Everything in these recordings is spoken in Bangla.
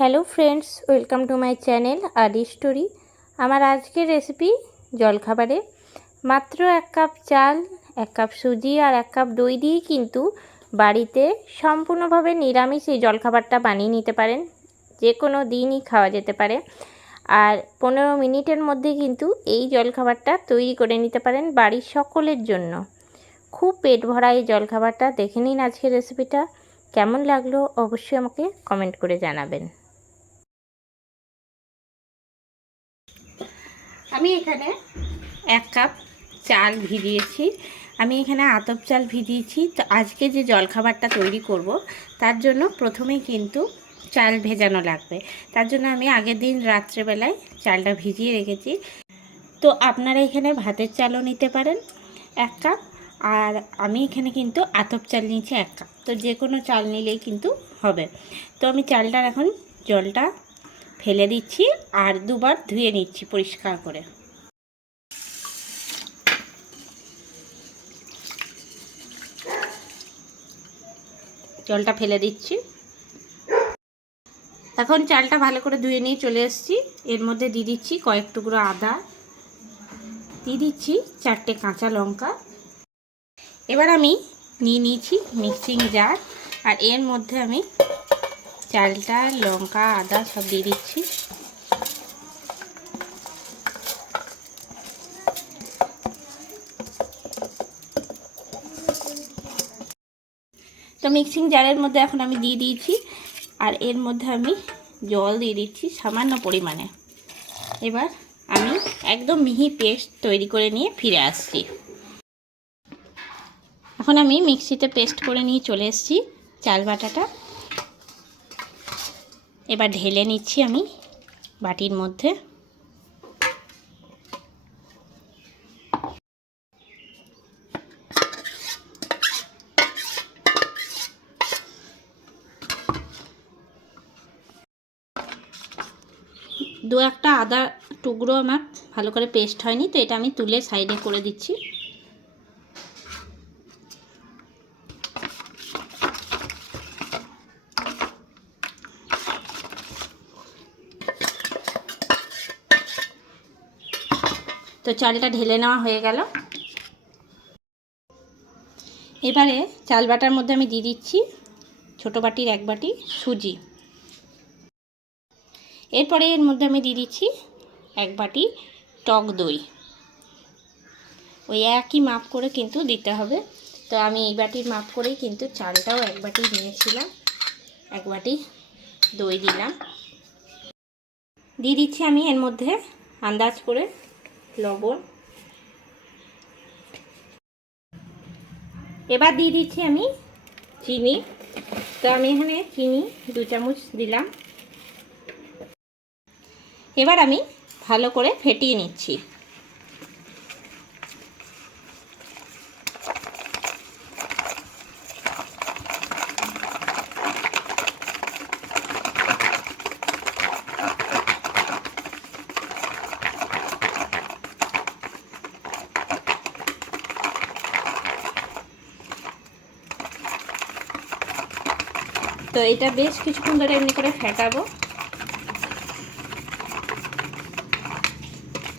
Hello friends, welcome to my channel Adi story. আমার আজকের রেসিপি জলখাবারে। মাত্র এক কাপ চাল, এক কাপ সুজি আর এক কাপ দই দিয়ে কিন্তু বাড়িতে সম্পূর্ণভাবে নিরামিষ এই জলখাবারটা বানিয়ে নিতে পারেন। যে কোনো দিনই খাওয়া যেতে পারে। আর পনেরো মিনিটের মধ্যে কিন্তু এই জলখাবারটা তৈরি করে নিতে পারেন বাড়ির সকলের জন্য। খুব পেট ভরা এই জলখাবারটা দেখে নিন আজকের রেসিপিটা। কেমন লাগল অবশ্যই আমাকে কমেন্ট করে জানাবেন। আমি এখানে এক কাপ চাল ভিজিয়েছি। আমি এখানে আতপ চাল ভিজিয়েছি। তো আজকে যে জলখাবারটা তৈরি করব, তার জন্য প্রথমেই কিন্তু চাল ভেজানো লাগবে। তার জন্য আমি আগের দিন রাত্রেবেলায় চালটা ভিজিয়ে রেখেছি। তো আপনারা এখানে ভাতের চালও নিতে পারেন এক কাপ, আর আমি এখানে কিন্তু আতপ চাল নিয়েছি এক কাপ। তো যে কোনো চাল নিলেই কিন্তু হবে। তো আমি চালটার এখন জলটা ফেলে দিচ্ছি আর দুবার ধুয়ে নিচ্ছি পরিষ্কার করে। জলটা ফেলে দিচ্ছি। এখন চালটা ভালো করে ধুয়ে নিয়ে চলে এসেছি। এর মধ্যে দিয়ে দিচ্ছি কয়েক টুকরো আদা। দিয়ে দিচ্ছি চারটে কাঁচা লঙ্কা। এবার আমি নিয়ে নিয়েছি মিক্সিং জার। আর এর মধ্যে আমি চালটা লঙ্কা, আদা সব দিয়ে দিচ্ছি। তো মিক্সিং জারের মধ্যে এখন আমি দিয়ে দিয়েছি, আর এর মধ্যে আমি জল দিয়ে দিচ্ছি সামান্য পরিমাণে। এবার আমি একদম মিহি পেস্ট তৈরি করে নিয়ে ফিরে আসছি। এখন আমি মিক্সিতে পেস্ট করে নিয়ে চলে এসেছি, চাল বাটাটা। এবার ঢেলে নিচ্ছি আমি বাটির মধ্যে। দু একটা আদা টুকরো আমার ভালো করে পেস্ট হয়নি, তো এটা আমি তুলে সাইডে করে দিচ্ছি। তো চালটা ঢেলে নেওয়া হয়ে গেল। এবারে চাল বাটার মধ্যে আমি দিয়ে দিচ্ছি ছোটো বাটির এক বাটি সুজি। এরপরে এর মধ্যে আমি দিয়ে দিচ্ছি এক বাটি টক দই। ওই একই মাপ করে কিন্তু দিতে হবে। তো আমি এই বাটির মাপ করেই কিন্তু চালটাও এক বাটি নিয়েছিলাম, এক বাটি দই দিলাম। দিয়ে দিচ্ছি আমি এর মধ্যে আন্দাজ করে লবণ। এবার দিয়ে দিচ্ছি আমি চিনি। তো আমি এখানে চিনি, দু চামচ দিলাম। এবার আমি ভালো করে ফেটিয়ে নিচ্ছি। তো এটা বেশ কিছুক্ষণ ধরে এমনি করে ফেটাবো।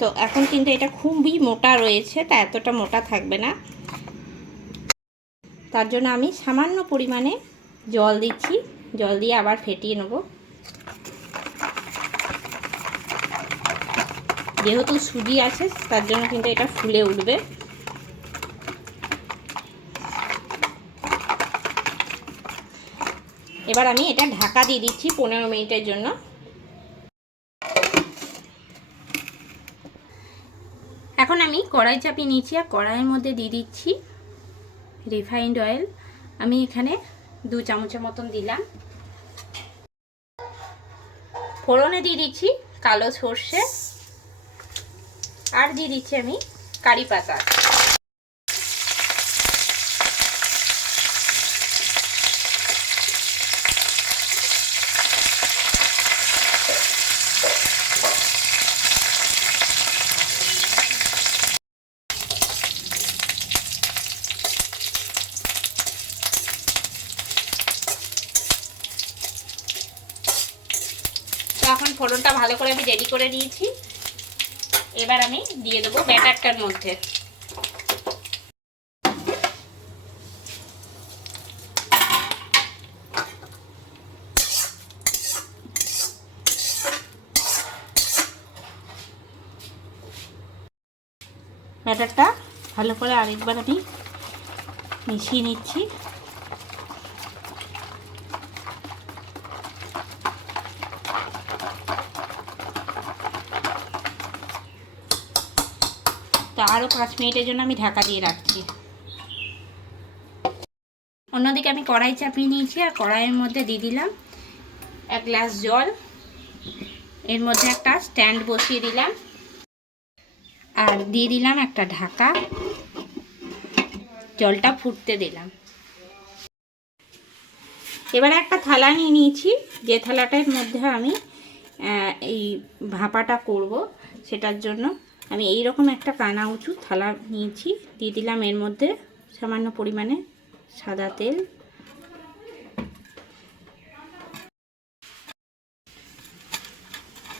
তো এখন কিন্তু এটা খুবই মোটা রয়েছে, তা এতটা মোটা থাকবে না। তার জন্য আমি সামান্য পরিমাণে জল দিচ্ছি, জল দিয়ে আবার ফেটিয়ে নেব। যেহেতু সুজি আছে, তার জন্য কিন্তু এটা ফুলে উঠবে। এবার আমি এটা ঢাকা দিয়ে দিচ্ছি পনেরো মিনিটের জন্য। এখন আমি কড়াই চাপিয়ে নিয়েছি আর কড়াইয়ের মধ্যে দিয়ে দিচ্ছি রিফাইন্ড অয়েল আমি এখানে দু চামচের মতন দিলাম। ফোড়নে দিয়ে দিচ্ছি কালো সর্ষে। আর দিয়ে দিচ্ছি আমি কারি পাতা। ভালো করে আমি রেডি করে নিয়েছি। এবার আমি দিয়ে দেবো ব্যাটারটার মধ্যে। ব্যাটারটা ভালো করে আরেকবার আমি মিশিয়ে নিচ্ছি তো আরও পাঁচ মিনিটের জন্য আমি ঢাকা দিয়ে রাখছি। অন্যদিকে আমি কড়াই চাপিয়ে নিয়েছি, আর কড়াইয়ের মধ্যে দিয়ে দিলাম এক গ্লাস জল, এর মধ্যে একটা স্ট্যান্ড বসিয়ে দিলাম, আর দিয়ে দিলাম একটা ঢাকা। জলটা ফুটতে দিলাম। এবারে একটা থালা নিয়ে নিয়েছি, যে থালাটার মধ্যে আমি এই ভাপাটা করব, সেটার জন্য আমি এই রকম একটা কানা উঁচু থালা নিয়েছি। দিয়ে দিলাম এর মধ্যে সামান্য পরিমাণে সাদা তেল।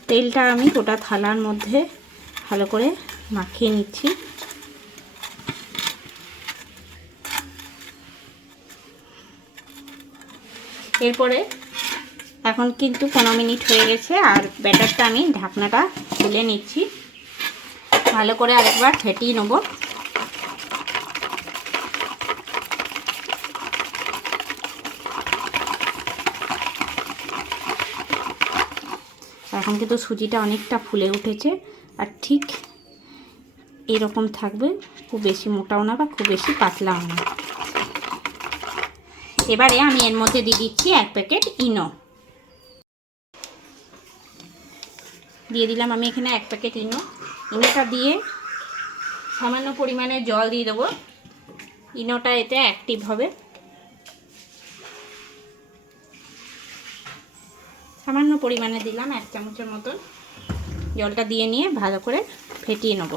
তেলটা আমি গোটা থালার মধ্যে ভালো করে মাখিয়ে নিচ্ছি। এরপরে এখন কিন্তু পনেরো মিনিট হয়ে গেছে আর ব্যাটারটা আমি ঢাকনাটা খুলে নিচ্ছি। ভালো করে আরেকবার ফেটিয়ে নেব। এখন কিন্তু সুজিটা অনেকটা ফুলে উঠেছে আর ঠিক এরকম থাকবে, খুব বেশি মোটাও না বা খুব বেশি পাতলাও না। এবারে আমি এর মধ্যে দিয়ে দিচ্ছি এক প্যাকেট ইনো। দিয়ে দিলাম আমি এখানে এক প্যাকেট ইনো। ইনোটা দিয়ে সামান্য পরিমাণে জল দিয়ে দেবো। ইনোটা এতে অ্যাক্টিভ হবে। সামান্য পরিমাণে দিলাম, এক চামচের মতন। জলটা দিয়ে নিয়ে ভালো করে ফেটিয়ে নেব।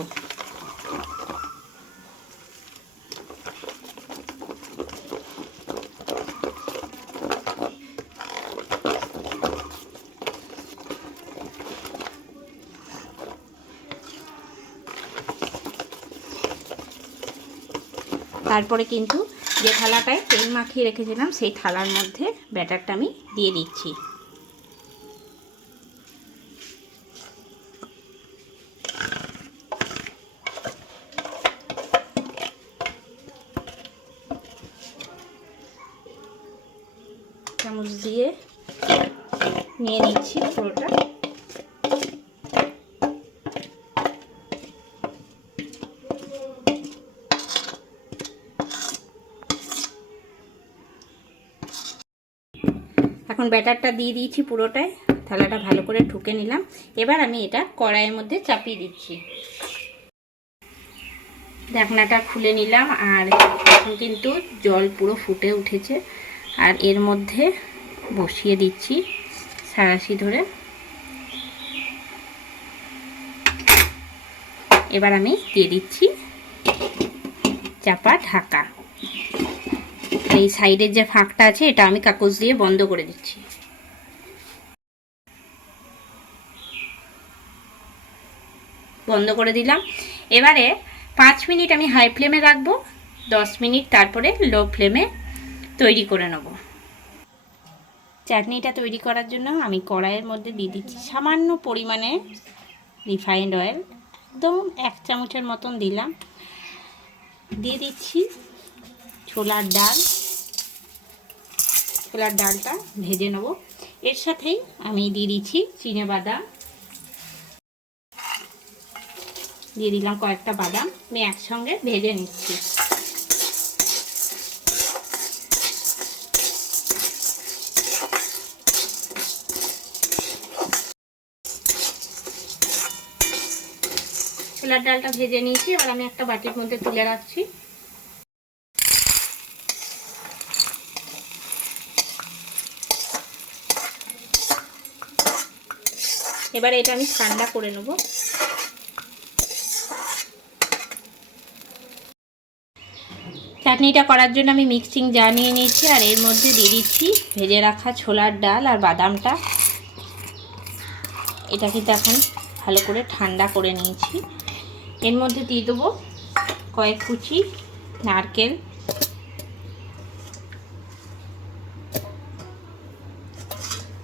তারপরে কিন্তু যে থালাটায় তেল মাখিয়ে রেখেছিলাম সেই থালার মধ্যে ব্যাটারটা আমি দিয়ে দিচ্ছি চামচ দিয়ে নিয়ে নিচ্ছি পুরোটা এখন ব্যাটারটা দিয়ে দিয়েছি পুরোটায়, থালাটা ভালো করে ঠুকে নিলাম। এবার আমি এটা কড়াইয়ের মধ্যে চাপিয়ে দিচ্ছি। ঢাকনাটা খুলে নিলাম আর এখন কিন্তু জল পুরো ফুটে উঠেছে। আর এর মধ্যে বসিয়ে দিচ্ছি সারাশি ধরে। এবার আমি দিয়ে দিচ্ছি চাপা ঢাকা। এই সাইডের যে ফাঁকটা আছে, এটা আমি কাগজ দিয়ে বন্ধ করে দিচ্ছি। বন্ধ করে দিলাম। এবারে পাঁচ মিনিট আমি হাই ফ্লেমে রাখব, দশ মিনিট তারপরে লো ফ্লেমে তৈরি করে নেব। চাটনিটা তৈরি করার জন্য আমি কড়াইয়ের মধ্যে দিয়ে দিচ্ছি সামান্য পরিমাণে রিফাইন্ড অয়েল। একদম এক চামচের মতন দিলাম। দিয়ে দিচ্ছি ছোলার ডাল। ছোলার ডালটা ভেজে নেব। এর সাথেই আমি দিয়ে দিচ্ছি চিনে বাদাম। দিয়ে দিলাম কয়েকটা বাদাম। আমি একসঙ্গে ভেজে নিচ্ছি। ছোলার ডালটা ভেজে নিয়েছি। এবার আমি একটা বাটির মধ্যে তুলে রাখছি। এবার এটা আমি ঠান্ডা করে নেব। চাটনিটা করার জন্য আমি মিক্সিং জার নিয়ে নিয়েছি, আর এর মধ্যে দিয়ে দিচ্ছি ভেজে রাখা ছোলার ডাল আর বাদামটা। এটা কিন্তু এখন ভালো করে ঠান্ডা করে নিয়েছি। এর মধ্যে দিয়ে দেবো কয়েক কুচি নারকেল।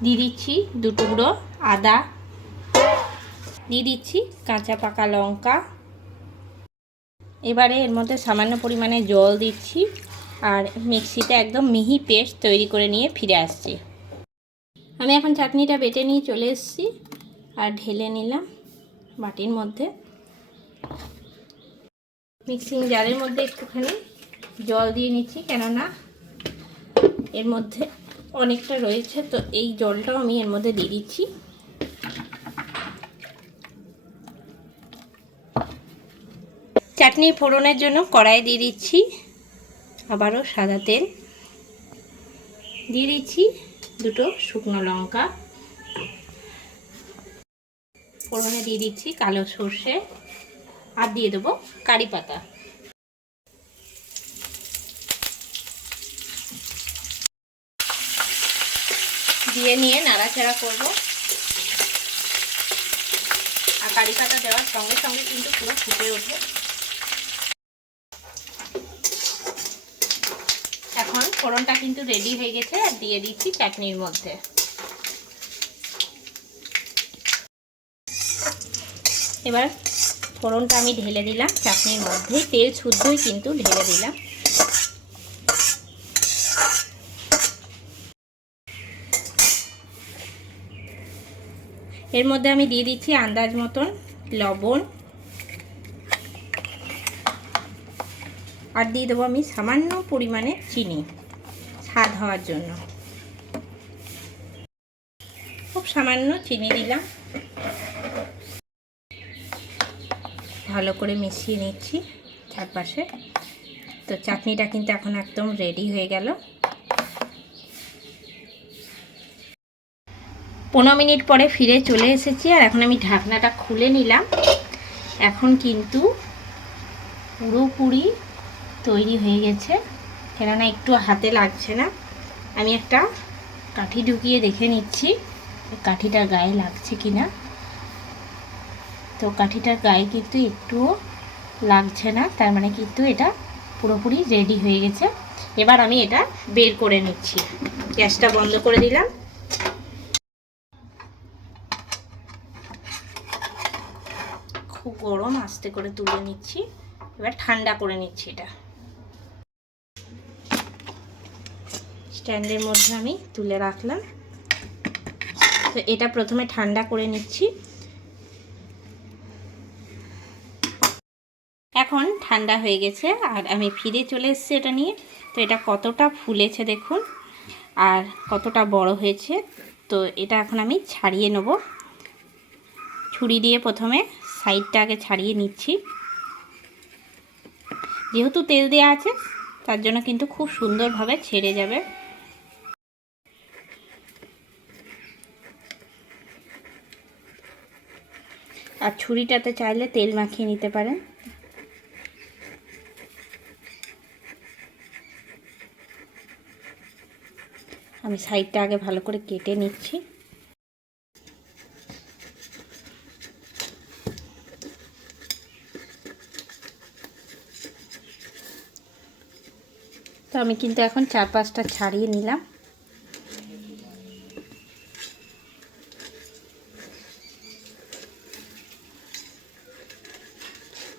দিয়ে দিচ্ছি দু টুকরো আদা। দিয়ে দিচ্ছি কাঁচা পাকা লঙ্কা। এবারে এর মধ্যে সামান্য পরিমাণে জল দিচ্ছি আর মিক্সিতে একদম মিহি পেস্ট তৈরি করে নিয়ে ফিরে আসছি। আমি এখন চাটনিটা বেটে নিয়ে চলে এসেছি আর ঢেলে নিলাম বাটির মধ্যে। মিক্সিং জারের মধ্যে একটুখানি জল দিয়ে নিচ্ছি, কেননা এর মধ্যে অনেকটা রয়েছে, তো এই জলটাও আমি এর মধ্যে দিয়ে দিচ্ছি। চাটনি ফোড়নের জন্য কড়াই দিয়ে দিচ্ছি। আবারও সাদা তেল। দিয়ে দিচ্ছি দুটো শুকনো লঙ্কা। ফোড়নে দিয়ে দিচ্ছি কালো সর্ষে। আর দিয়ে দেবো কারি পাতা। দিয়ে নিয়ে নাড়াচাড়া করব। আর কারি পাতা দেওয়ার সঙ্গে সঙ্গে কিন্তু পুরো ফুটে উঠবে এখন ফোড়নটা কিন্তু রেডি হয়ে গেছে, আর দিয়ে দিচ্ছি চাটনির মধ্যে। এবার ফোড়নটা আমি ঢেলে দিলাম চাটনির মধ্যে। তেল শুদ্ধই কিন্তু ঢেলে দিলাম। এর মধ্যে আমি দিয়ে দিচ্ছি আন্দাজ মতন লবণ। আর দিয়ে দেবো আমি সামান্য পরিমাণে চিনি। স্বাদ হওয়ার জন্য। খুব সামান্য চিনি দিলাম। ভালো করে মিশিয়ে নিচ্ছি চারপাশে। তো চাটনিটা কিন্তু এখন একদম রেডি হয়ে গেল। পনেরো মিনিট পরে ফিরে চলে এসেছি আর এখন আমি ঢাকনাটা খুলে নিলাম। এখন কিন্তু পুরোপুরি তৈরি হয়ে গেছে। কেননা একটু হাতে লাগছে না। আমি একটা কাঠি ঢুকিয়ে দেখে নিচ্ছি কাঠিটার গায়ে লাগছে কি না। তো কাঠিটার গায়ে কিন্তু একটুও লাগছে না, তার মানে কিন্তু এটা পুরোপুরি রেডি হয়ে গেছে। এবার আমি এটা বের করে নিচ্ছি। গ্যাসটা বন্ধ করে দিলাম। খুব গরম আস্তে করে তুলে নিচ্ছি। এবার ঠান্ডা করে নিচ্ছি এটা। স্ট্যান্ডের মধ্যে আমি তুলে রাখলাম। তো এটা প্রথমে ঠান্ডা করে নিচ্ছি। এখন ঠান্ডা হয়ে গেছে আর আমি ফিরে চলে এসেছি এটা নিয়ে। তো এটা কতটা ফুলেছে দেখুন আর কতটা বড় হয়েছে। তো এটা এখন আমি ছাড়িয়ে নেব। ছুরি দিয়ে প্রথমে সাইডটা আগে ছাড়িয়ে নিচ্ছি। যেহেতু তেল দেওয়া আছে, তার জন্য কিন্তু খুব সুন্দরভাবে ছেড়ে যাবে। আর ছুরিটাতে চাইলে তেল মাখিয়ে নিতে পারেন। আমি সাইডটা আগে ভালো করে কেটে নিচ্ছি। তো আমি কিন্তু এখন চার পাঁচটা ছাড়িয়ে নিলাম।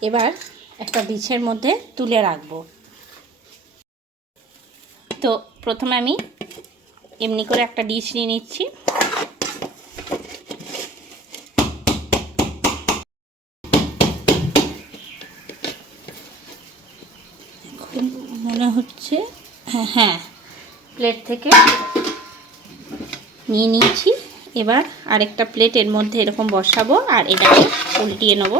এবার একটা ডিশের মধ্যে তুলে রাখব। তো প্রথমে আমি এমনি করে একটা ডিশ নিয়ে নিচ্ছি। মনে হচ্ছে হ্যাঁ হ্যাঁ প্লেট থেকে নিয়ে নিয়েছি এবার আরেকটা প্লেট এর মধ্যে এরকম বসাবো আর এটাকে উল্টিয়ে নেব।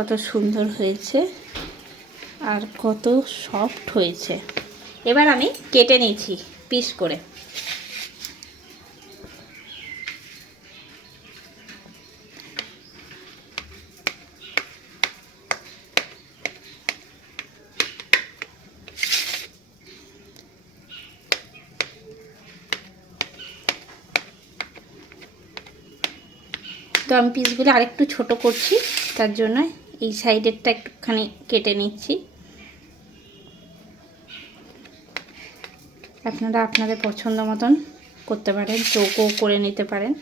কত সুন্দর হয়েছে আর কত সফট হয়েছে। এবার আমি কেটে নিয়েছি পিস করে। তো আমি পিসগুলো আরেকটু ছোট করছি, তার জন্য এই সাইডেরটা একটুখানি কেটে নিচ্ছি। আপনারা আপনাদের পছন্দ মতন করতে পারেন, চৌকো করে নিতে পারেন।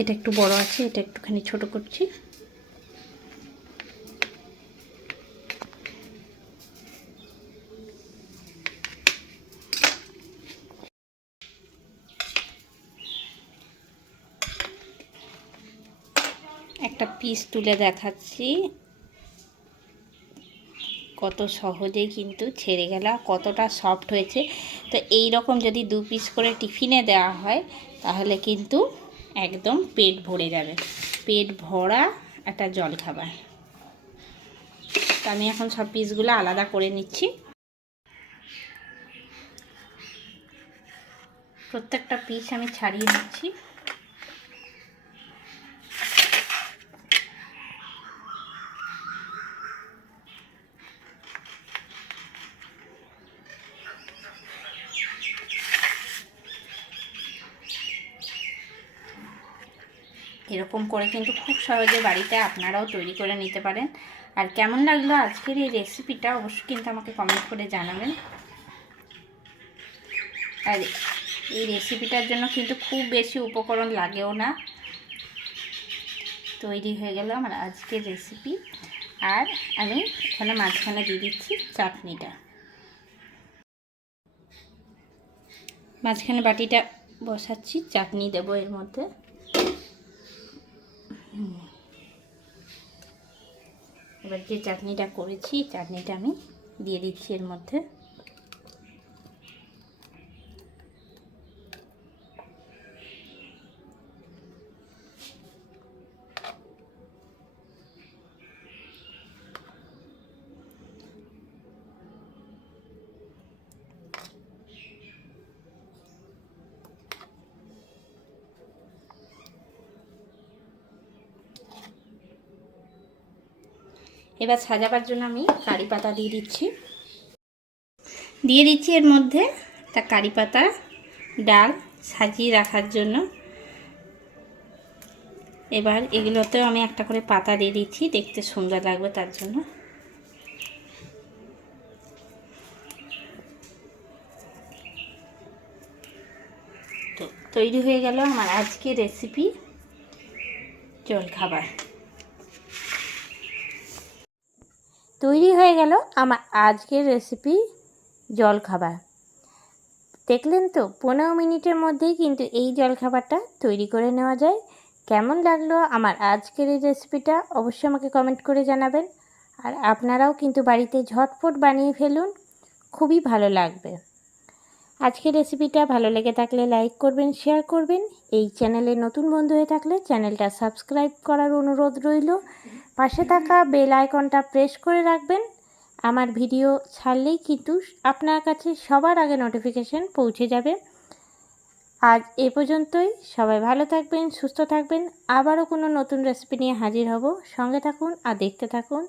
এটা একটু বড় আছে, এটা একটুখানি ছোট করছি একটা পিস তুলে দেখাচ্ছি। কত সহজেই কিন্তু ছেড়ে গেল কতটা সফট হয়েছে। তো এই রকম যদি দু পিস করে টিফিনে দেওয়া হয়, তাহলে কিন্তু একদম পেট ভরে যাবে। পেট ভরা একটা জল খাবার তো আমি এখন সব পিসগুলো আলাদা করে নিচ্ছি। প্রত্যেকটা পিস আমি ছাড়িয়ে নিচ্ছি। এরকম করে কিন্তু খুব সহজে বাড়িতে আপনারাও তৈরি করে নিতে পারেন। আর কেমন লাগল আজকের এই রেসিপিটা অবশ্যই কিন্তু আমাকে কমেন্ট করে জানাবেন। আর এই রেসিপিটার জন্য কিন্তু খুব বেশি উপকরণ লাগেও না। তৈরি হয়ে গেল আমার আজকের রেসিপি আর আমি এখানে মাঝখানে দিয়ে দিচ্ছি চাটনিটা। মাঝখানে বাটিটা বসাচ্ছি, চাটনি দেবো এর মধ্যে। এবার যে চাটনিটা করেছি চাটনিটা আমি দিয়ে দিচ্ছি এর মধ্যে। এবার সাজাবার জন্য আমি কারি পাতা দিয়ে দিচ্ছি। দিয়ে দিচ্ছি এর মধ্যে একটা কারি পাতা, ডাল সাজিয়ে রাখার জন্য। এবার এগুলোতেও আমি একটা করে পাতা দিয়ে দিচ্ছি, দেখতে সুন্দর লাগবে তার জন্য। তো তৈরি হয়ে গেল আমার আজকে রেসিপি জলখাবার। তৈরি হয়ে গেল আমার আজকের রেসিপি জলখাবার। দেখলেন তো, পনেরো মিনিটের মধ্যেই কিন্তু এই জলখাবারটা তৈরি করে নেওয়া যায়। কেমন লাগল আমার আজকের এই রেসিপিটা অবশ্যই আমাকে কমেন্ট করে জানাবেন। আর আপনারাও কিন্তু বাড়িতে ঝটফট বানিয়ে ফেলুন, খুবই ভালো লাগবে। আজকের রেসিপিটা ভালো লেগে থাকলে লাইক করবেন শেয়ার করবেন। এই চ্যানেলে নতুন বন্ধু হয়ে থাকলে চ্যানেলটা সাবস্ক্রাইব করার অনুরোধ রইল। পাশে থাকা বেল আইকনটা প্রেস করে রাখবেন। আমার ভিডিও ছাড়লেই কিন্তু আপনার কাছে সবার আগে নোটিফিকেশন পৌঁছে যাবে। আজ এ পর্যন্তই। সবাই ভালো থাকবেন, সুস্থ থাকবেন। আবারও কোনো নতুন রেসিপি নিয়ে হাজির হব। সঙ্গে থাকুন আর দেখতে থাকুন।